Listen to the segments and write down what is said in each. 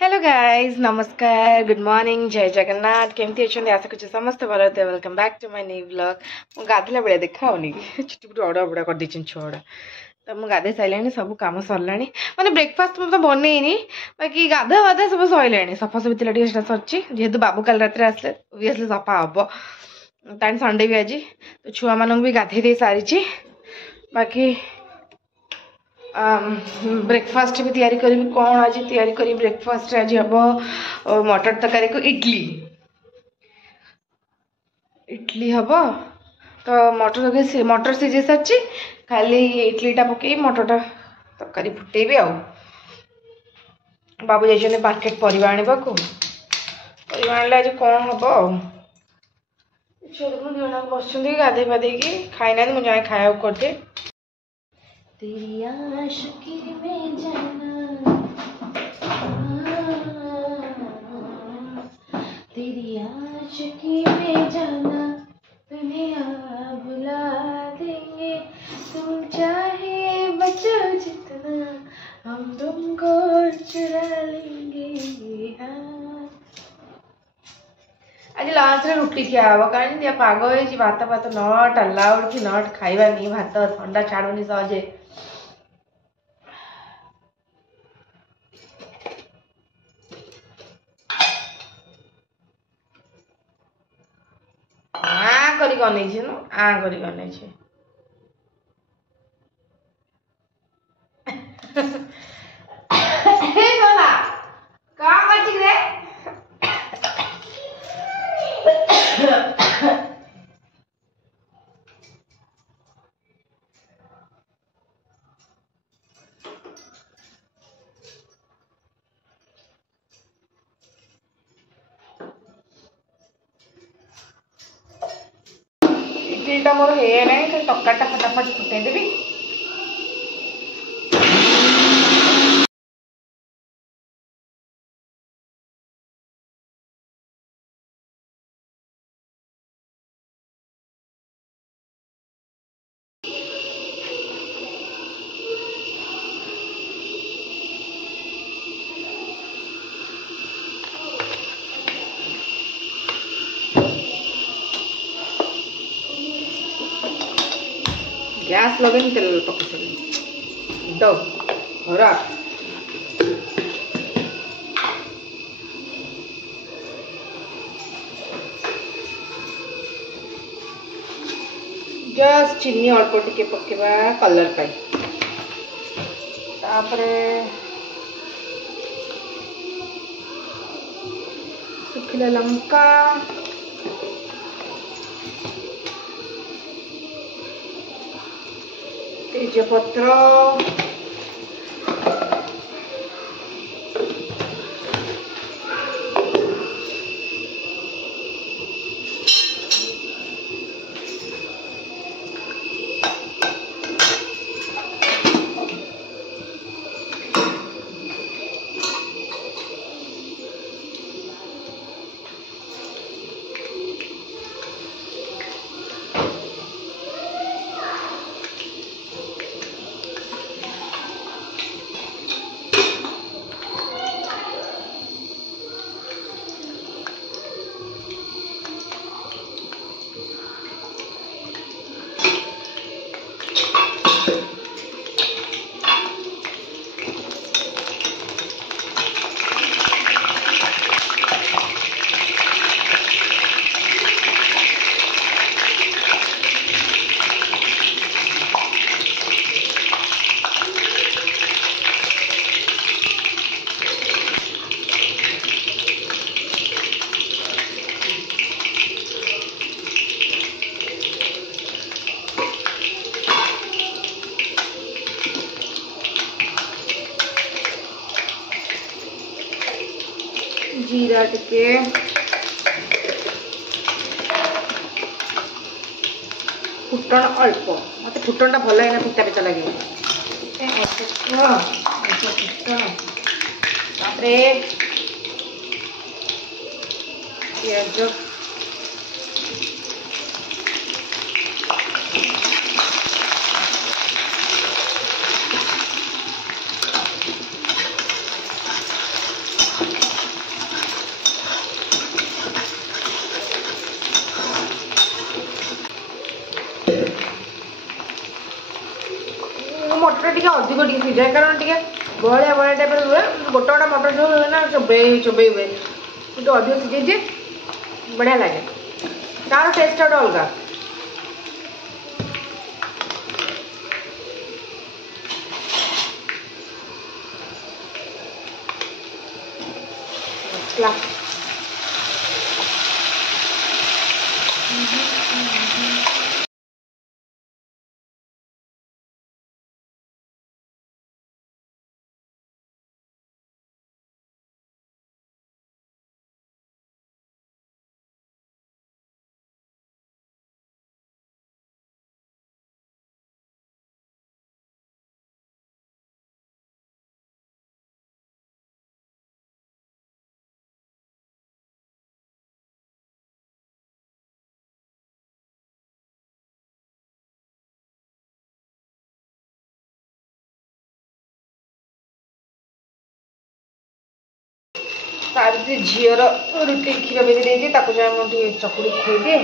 Hello guys नमस्कार good morning जय जगन्नाथ केमती अच्छा आशा कर समस्त भल होते welcome back to my new vlog मु गाधला बेले देखा होनी छुट्टी पुटी अड़ा बड़ा कर दी छुआ तो मुझे गाधे सारे सब कम सरला मैंने ब्रेकफास्ट मतलब बनईनी बाकी गाधा वाधा सब सरले सफासफी थी सर जेहेतु बाबू कल रात आसले ओबियसली सफा हम ताकि संडे भी आज तो छुआ मानक भी गाधे दे सारी बाकी ब्रेकफास्ट भी तैयारी करी कौन आज तैयारी करी ब्रेकफास्ट आज हम मटर तरकारी को इडली इडली हम तो मटर सीझे सारी खाली इडलीटा पकई मटरटा तरकारी फुटेबी आ बाबू जाइए मार्केट परिवा आने आज कौन हम बस गाधे पाधे खाई ना मुझे खाया करदे तेरी आशिकी में जाना तेरी आशिकी में जाना तुम्हें बुला देंगे तुम चाहे बचो जितना हम तुमको चुरा लेंगे आज लंच रे रुटी क्या हम कहीं पाग हो भात भात नट अलाउड कि नट खाइबानी भात ठंडा छाड़ुनी सहजे करी इडलीटा मोर है ना तरकारीटा फटाफट फुटेदेवी गैस लगे तेल पकड़ दो हरा जस्ट चीनी अल्प टिके पकेबा कलर पाई तापरे सुखिला लंका तेजपत्र जीरा टिके फुटण अल्प मत फुटणटा भल है पिता पिता लगे पियाज जाए कारण टे बहलिया बहलिया टाइप हुए गोटा गोटा मटर जो हुए ना चोबई चोबई हुए तो अधिक सीझे बढ़िया लगे तार टेस्ट गोटे अलग सारी झीर रुटी क्षीर बेदी देती मुझे चकुड़ी खुई दिए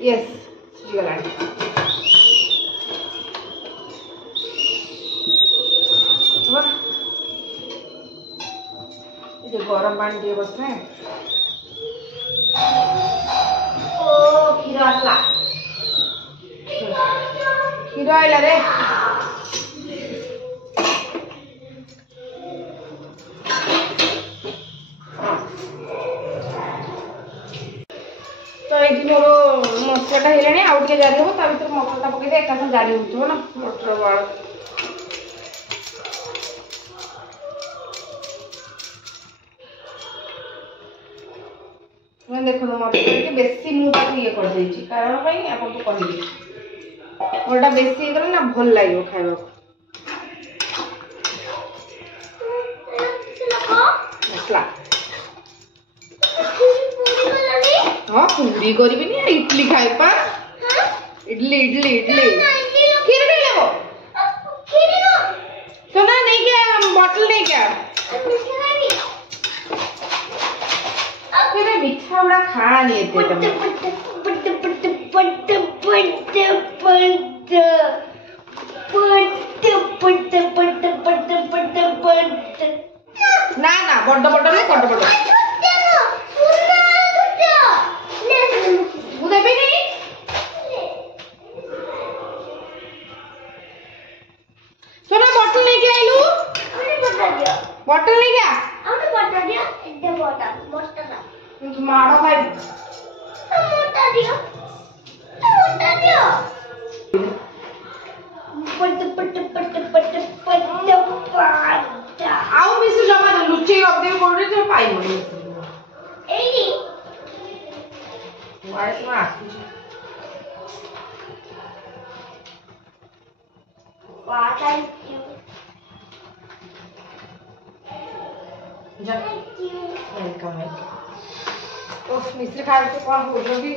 यस सिझीगलानी गरम पानी दिए बसने ओ क्षीर आसला क्षीर आइला रे तो ये मोर मसलाटा है आउ टे जारी हम भर मसलाटा पकई एक साथ जारी हो ना मटर बाड़ मैं देखो मटर बेसी मुझे ये कर कारण आपको तो कहली मोटा बेसी गले ना भल लगे खावा मसला हाँ पूरी करी इडली खाइबा इडली इडली इडली खीर नहीं लेबो तो ना नहीं क्या बोतल नहीं क्या फिर मीठा बड़ा खा नहीं ना ना बड़ बड़ नहीं बड़ बड़ देवी नहीं सोना बॉटल लेके आई लू बॉटल ले गया मारो भाई मोटा दियो आओ मिस जमा लुच्चे रख दे बोल रहे थे पाई मरे एई वाइस में आसी thank you thank you welcome उस मिस्त्री खाए तो कौन बोल रही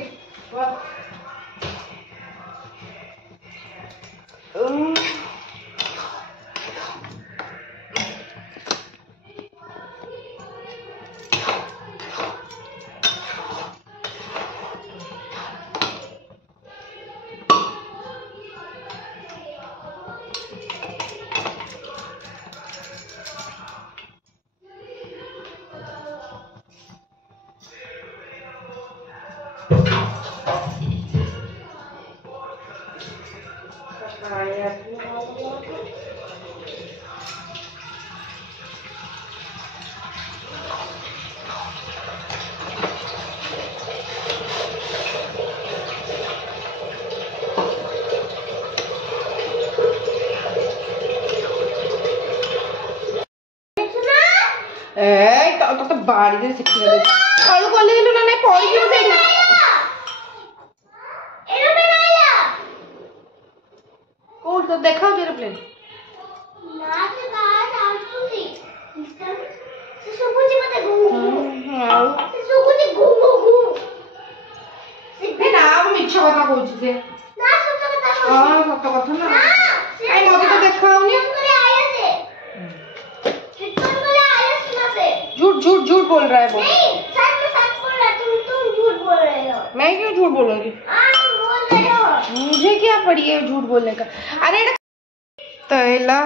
बाड़ी दे शिखी दे तळु कोले गेलु ना नहीं पड़ी गयो सेठी एरोप्लेन आइला कोड तो देखाओ एरोप्लेन ना से बाहर आउतुसी से सुबुजी मते घुमु हां से सुबुजी घुमु से ना मिछ कथा कहू से ना सत कथा हां सत कथा ना आई मते तो देखाओनी झूठ झूठ झूठ बोल रहा है वो नहीं सच बोल रहा है तुम झूठ बोल रहे हो मैं क्यों झूठ बोलूंगी तुम बोल रहे हो मुझे क्या पड़ी है झूठ बोलने का अरे तो एला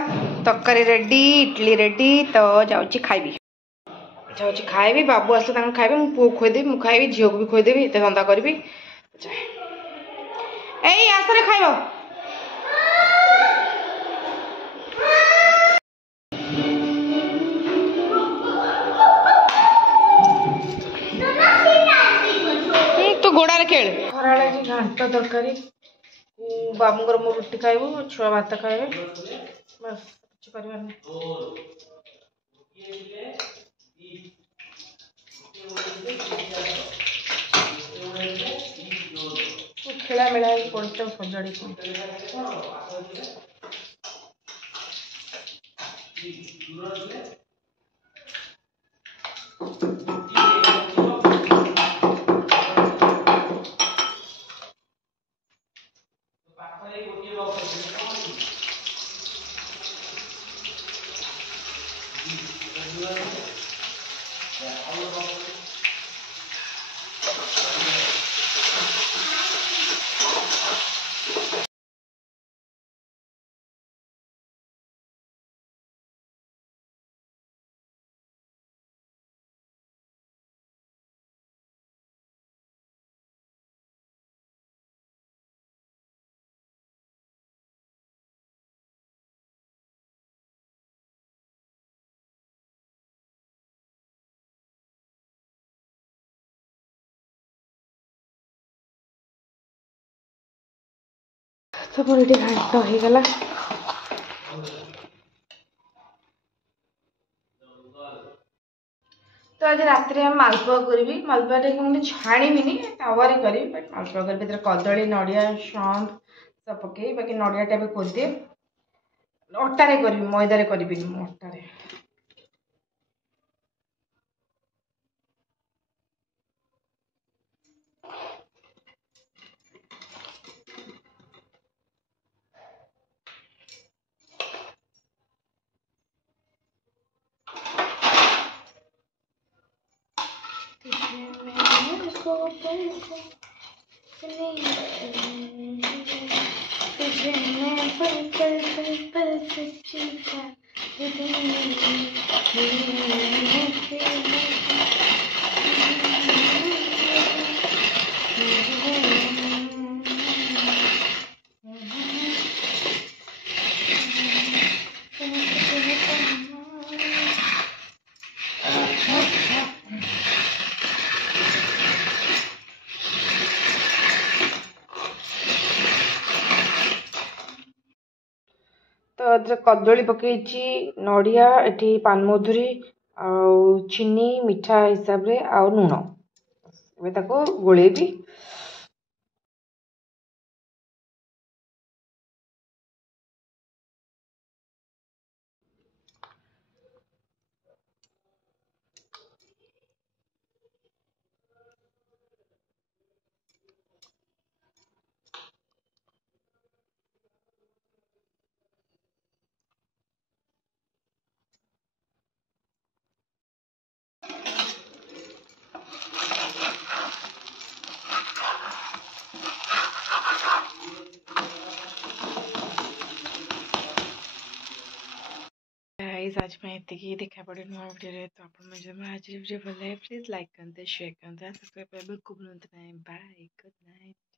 तरकारी रेडी इडली रेडी तो जाऊची खाइबी बाबू आसले तांको खाइबे मु पुओ खोई देबी मु खाइबी झियो को भी खोई देबी एते धंदा करबी एई आसरे खाइबो तो गोड़ा खेल खराड़ा घांट तरकारी बाबूर मो रुटी खाइबू छुआ भात खाइबे बस कुछ करवार नहीं खेला मेला पड़ता सजाड़ी तो ये घाट हो गला तो आज रात में मालपुआ करी मालपुआ छाणी तावा करी बट मालपुआ कर कदली नड़िया सौंफ सब पकई बाकी नड़िया टाइप खोदे अटारे करी मैदारे करी अटारे तो कदली पकई नड़िया एटी पानमधुरी चीनी मीठा हिसाब रे आ लुण गोलेबी आज मैं इतनी देखा पड़े नुआ वीडियो तो आप आज वीडियो भल प्लीज लाइक करते शेयर करते सब्सक्राइब बिल्कुल भूलते नहीं बाय गुड नाइट।